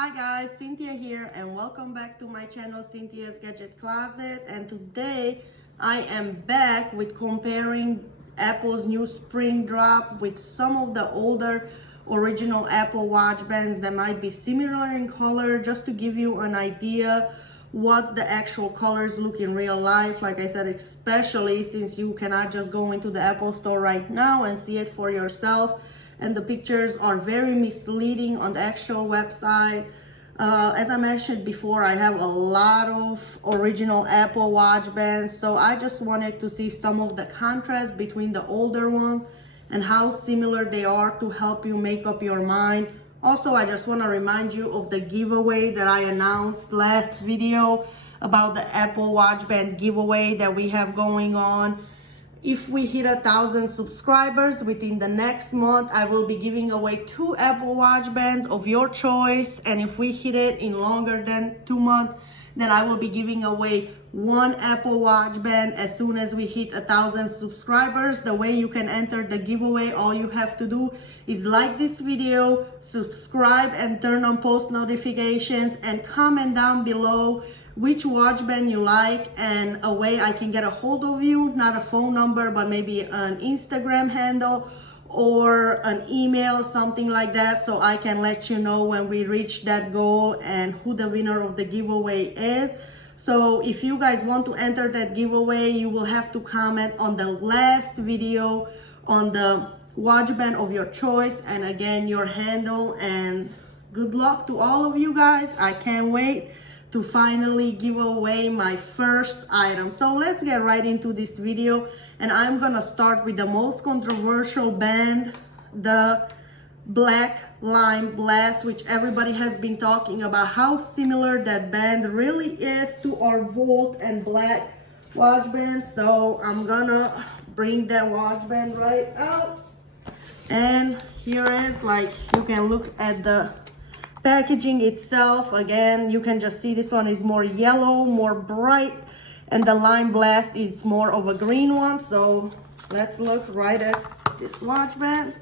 Hi guys, Cynthia here and welcome back to my channel Cynthia's Gadget Closet. And today I am back with comparing Apple's new spring drop with some of the older original Apple watch bands that might be similar in color, just to give you an idea what the actual colors look in real life. Like I said, especially since you cannot just go into the Apple store right now and see it for yourself, and the pictures are very misleading on the actual website. As I mentioned before, I have a lot of original Apple watch bands, so I just wanted to see some of the contrast between the older ones and how similar they are to help you make up your mind. Also, I just want to remind you of the giveaway that I announced last video about the Apple watch band giveaway that we have going on. If we hit 1,000 subscribers within the next month, I will be giving away 2 Apple watch bands of your choice. And if we hit it in longer than 2 months, then I will be giving away 1 Apple watch band as soon as we hit 1,000 subscribers. The way you can enter the giveaway, all you have to do is like this video, subscribe and turn on post notifications, and comment down below which watch band you like and a way I can get a hold of you, not a phone number, but maybe an Instagram handle or an email, something like that, so I can let you know when we reach that goal and who the winner of the giveaway is. So if you guys want to enter that giveaway, you will have to comment on the last video on the watch band of your choice, and again your handle, and good luck to all of you guys. I can't wait to finally give away my first item. So let's get right into this video, and I'm gonna start with the most controversial band, the Black Lime Blast, which everybody has been talking about how similar that band really is to our Volt and Black watch band. So I'm gonna bring that watch band right out, and here is, like, you can look at the packaging itself. Again, you can just see this one is more yellow, more bright, and the Lime Blast is more of a green one. So let's look right at this watch band.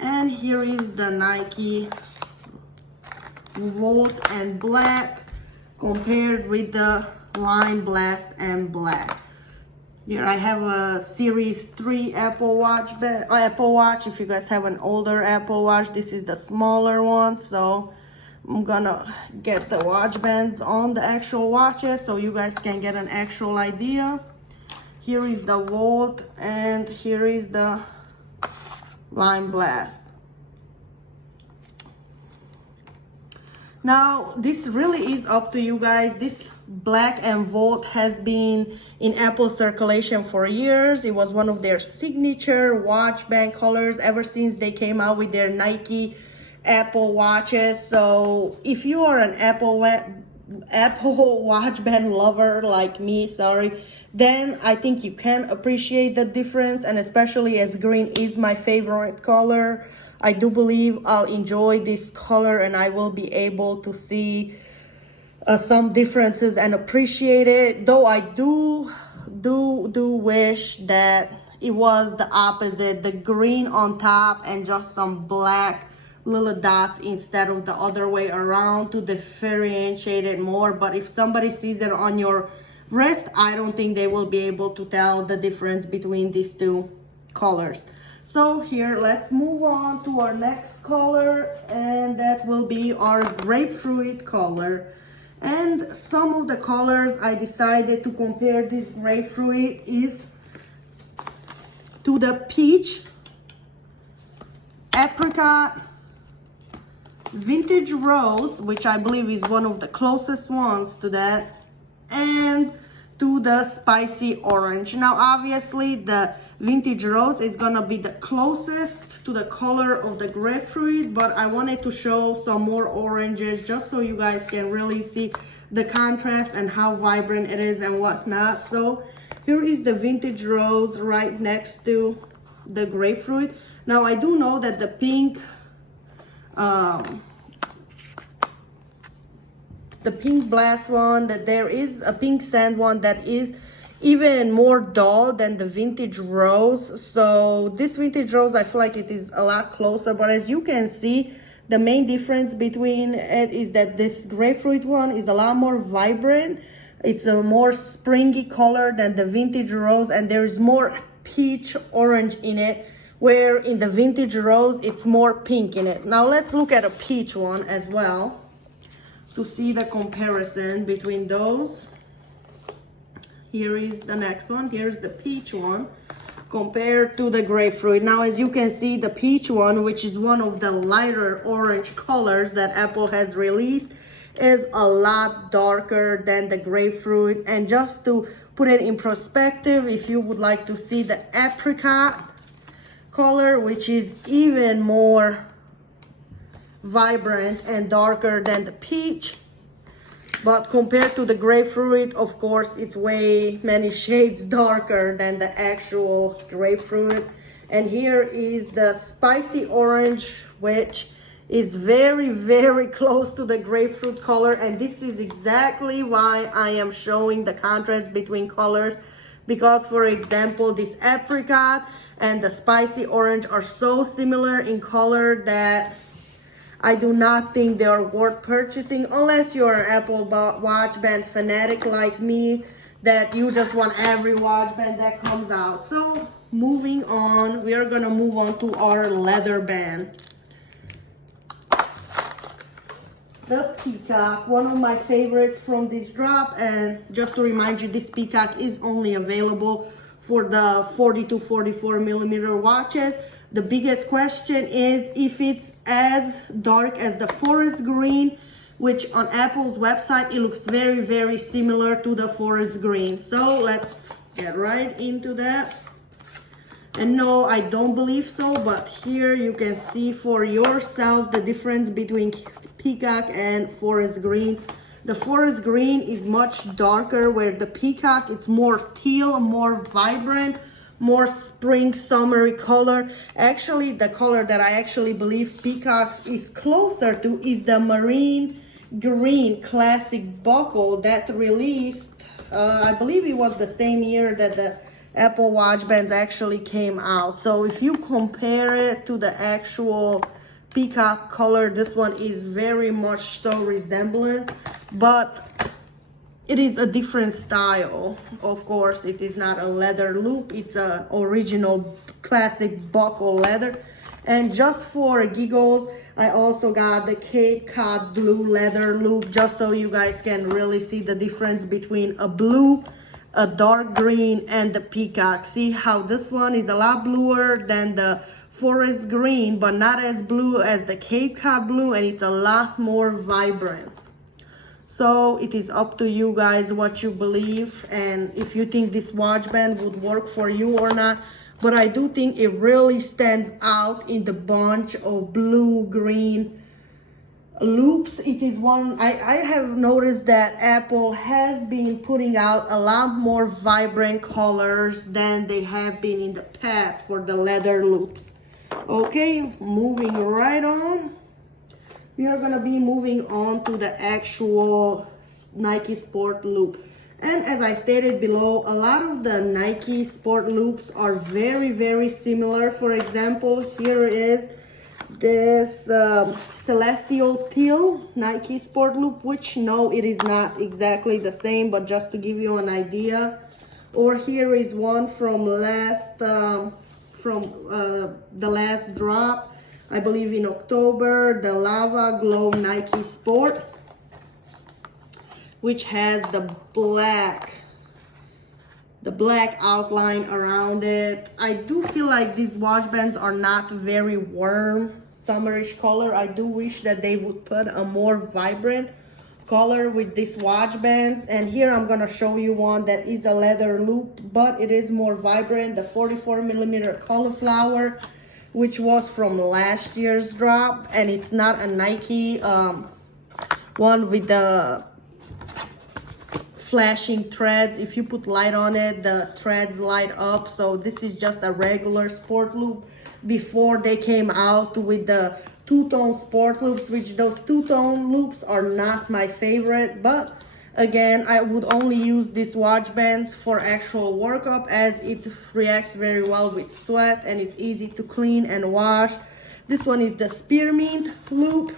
And here is the Nike Volt and Black compared with the Lime Blast and Black. Here I have a Series 3 Apple Watch. If you guys have an older Apple Watch, this is the smaller one. So I'm gonna get the watch bands on the actual watches so you guys can get an actual idea. Here is the Volt and here is the Lime Blast. Now, this really is up to you guys. This Black and Volt has been in Apple circulation for years. It was one of their signature watch band colors ever since they came out with their Nike Apple watches. So if you are an Apple watch band lover like me, then I think you can appreciate the difference, and especially as green is my favorite color, I do believe I'll enjoy this color and I will be able to see some differences and appreciate it. Though I do wish that it was the opposite, the green on top and just some black little dots instead of the other way around to differentiate it more. But if somebody sees it on your wrist, I don't think they will be able to tell the difference between these two colors. So here, let's move on to our next color, and that will be our Grapefruit color. And some of the colors I decided to compare this Grapefruit is to the Peach, Apricot, Vintage Rose, which I believe is one of the closest ones to that, and to the Spicy Orange. Now, obviously, the Vintage Rose is gonna be the closest to the color of the Grapefruit, but I wanted to show some more oranges just so you guys can really see the contrast and how vibrant it is and whatnot. So here is the Vintage Rose right next to the Grapefruit. Now, I do know that the pink Blast one, that there is a pink sand one that is even more dull than the Vintage Rose. So this Vintage Rose, I feel like it is a lot closer, but as you can see, The main difference between it is that this grapefruit one is a lot more vibrant. It's a more springy color than the vintage rose, and there's more peach orange in it, where in the vintage rose it's more pink in it. Now let's look at a peach one as well to see the comparison between those. Here is the next one. Here's the peach one compared to the grapefruit. Now, as you can see, the peach one, which is one of the lighter orange colors that Apple has released, is a lot darker than the grapefruit. And just to put it in perspective, if you would like to see the apricot color, which is even more vibrant and darker than the peach, but compared to the grapefruit, of course, it's way many shades darker than the actual grapefruit. And here is the spicy orange, which is very, very close to the grapefruit color. And this is exactly why I am showing the contrast between colors, because, for example, this apricot and the spicy orange are so similar in color that I do not think they are worth purchasing, unless you're an Apple Watch Band fanatic like me, that you just want every watch band that comes out. So moving on, we are gonna move on to our leather band. The Peacock, one of my favorites from this drop. And just to remind you, this Peacock is only available for the 40 to 44 millimeter watches. The biggest question is if it's as dark as the forest green, which on Apple's website, it looks very, very similar to the forest green. So let's get right into that. And no, I don't believe so, but here you can see for yourself the difference between Peacock and forest green. The forest green is much darker, where the Peacock, it's more teal, more vibrant, more spring summery color. Actually, the color that I actually believe Peacock's is closer to is the marine green classic buckle that released, I believe it was the same year that the Apple Watch Bands actually came out. So if you compare it to the actual Peacock color, this one is very much so resemblant, but it is a different style. Of course, it is not a leather loop. It's an original classic buckle leather. And just for giggles, I also got the Cape Cod blue leather loop, just so you guys can really see the difference between a blue, a dark green, and the Peacock. See how this one is a lot bluer than the forest green, but not as blue as the Cape Cod blue, and it's a lot more vibrant. So it is up to you guys what you believe and if you think this watch band would work for you or not. But I do think it really stands out in the bunch of blue-green loops. It is one, I have noticed that Apple has been putting out a lot more vibrant colors than they have been in the past for the leather loops. Okay, moving right on. We are gonna be moving on to the actual Nike Sport loop. And as I stated below, a lot of the Nike Sport loops are very, very similar. For example, here is this Celestial Teal Nike Sport loop, which no, it is not exactly the same, but just to give you an idea. Or here is one from the last drop, I believe in October, the Lava Glow Nike Sport, which has the black outline around it. I do feel like these watch bands are not very warm, summerish color. I do wish that they would put a more vibrant color with these watch bands. And here I'm gonna show you one that is a leather loop, but it is more vibrant, the 44 millimeter cauliflower, which was from last year's drop, and it's not a Nike one with the flashing threads. If you put light on it, the threads light up. So this is just a regular sport loop before they came out with the two-tone sport loops, which those two-tone loops are not my favorite. But again, I would only use these watch bands for actual workup, as it reacts very well with sweat and it's easy to clean and wash. This one is the spearmint loop.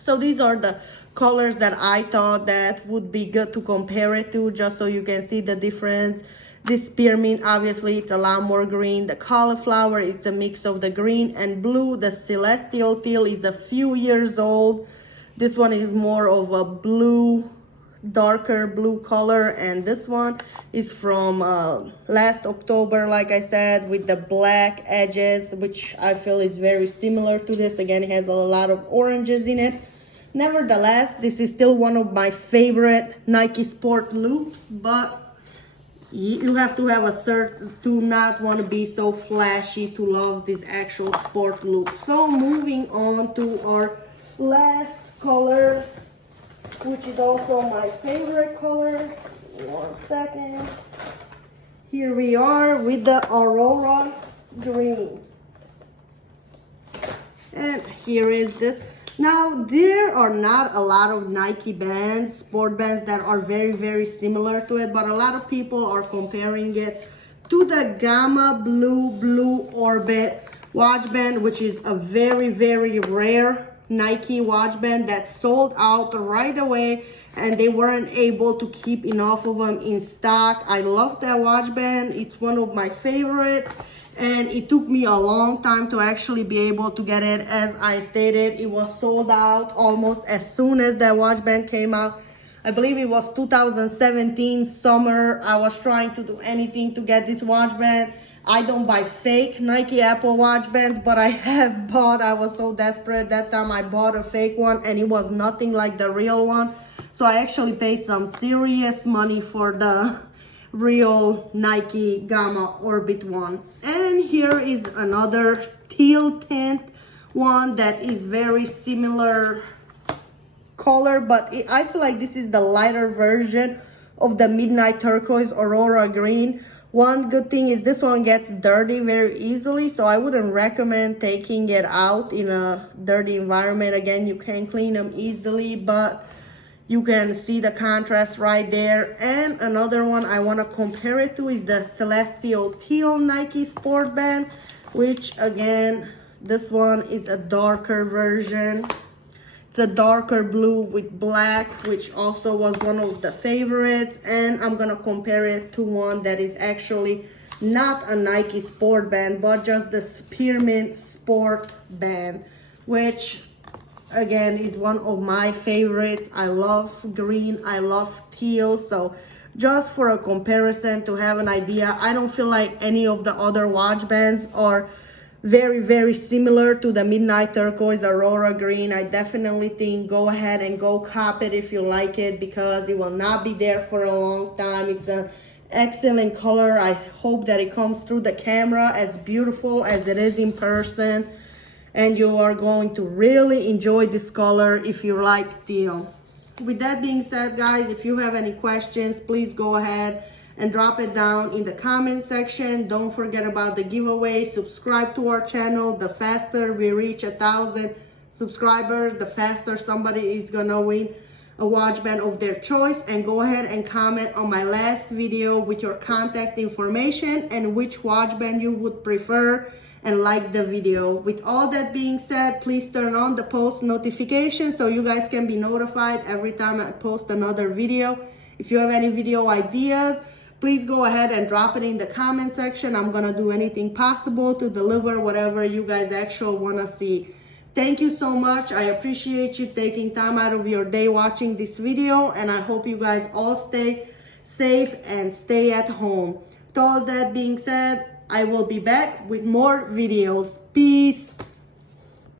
So these are the colors that I thought that would be good to compare it to, just so you can see the difference. This spearmint, obviously it's a lot more green. The cauliflower, it's a mix of the green and blue. The celestial teal is a few years old. This one is more of a blue, darker blue color, and this one is from last October, like I said, with the black edges, which I feel is very similar to this. Again, it has a lot of oranges in it. Nevertheless, this is still one of my favorite Nike Sport loops, but you have to have a certain, to not want to be so flashy to love this actual sport loop. So moving on to our last color, which is also my favorite color. 1 second. Here we are with the Aurora Green. And here is this. Now, there are not a lot of Nike bands, sport bands, that are very similar to it, but a lot of people are comparing it to the Gamma Blue Orbit watch band, which is a very rare Nike watch band that sold out right away, and they weren't able to keep enough of them in stock. I love that watch band. It's one of my favorites, and it took me a long time to actually be able to get it. As I stated, it was sold out almost as soon as that watch band came out. I believe it was 2017 summer. I was trying to do anything to get this watch band. I don't buy fake Nike Apple watch bands, but I have bought, I was so desperate that time, I bought a fake one, and it was nothing like the real one. So I actually paid some serious money for the real Nike Gamma Orbit one. And here is another teal tint one that is very similar color, but I feel like this is the lighter version of the Midnight Turquoise Aurora Green. One good thing is this one gets dirty very easily, so I wouldn't recommend taking it out in a dirty environment. Again, you can clean them easily, but you can see the contrast right there. And another one I want to compare it to is the Celestial Teal Nike Sport Band, which again, this one is a darker version. It's a darker blue with black, which also was one of the favorites. And I'm gonna compare it to one that is actually not a Nike Sport Band, but just the Spearmint Sport Band, which again is one of my favorites. I love green, I love teal. So just for a comparison, to have an idea, I don't feel like any of the other watch bands are very similar to the Midnight Turquoise Aurora Green. I definitely think go ahead and go cop it if you like it, because it will not be there for a long time. It's an excellent color. I hope that it comes through the camera as beautiful as it is in person, and you are going to really enjoy this color if you like teal. With that being said, guys, if you have any questions, please go ahead and drop it down in the comment section. Don't forget about the giveaway. Subscribe to our channel. The faster we reach 1,000 subscribers, the faster somebody is gonna win a watch band of their choice. And go ahead and comment on my last video with your contact information and which watch band you would prefer, and like the video. With all that being said, please turn on the post notifications so you guys can be notified every time I post another video. If you have any video ideas, please go ahead and drop it in the comment section. I'm gonna do anything possible to deliver whatever you guys actually wanna see. Thank you so much. I appreciate you taking time out of your day watching this video, and I hope you guys all stay safe and stay at home. With all that being said, I will be back with more videos. Peace.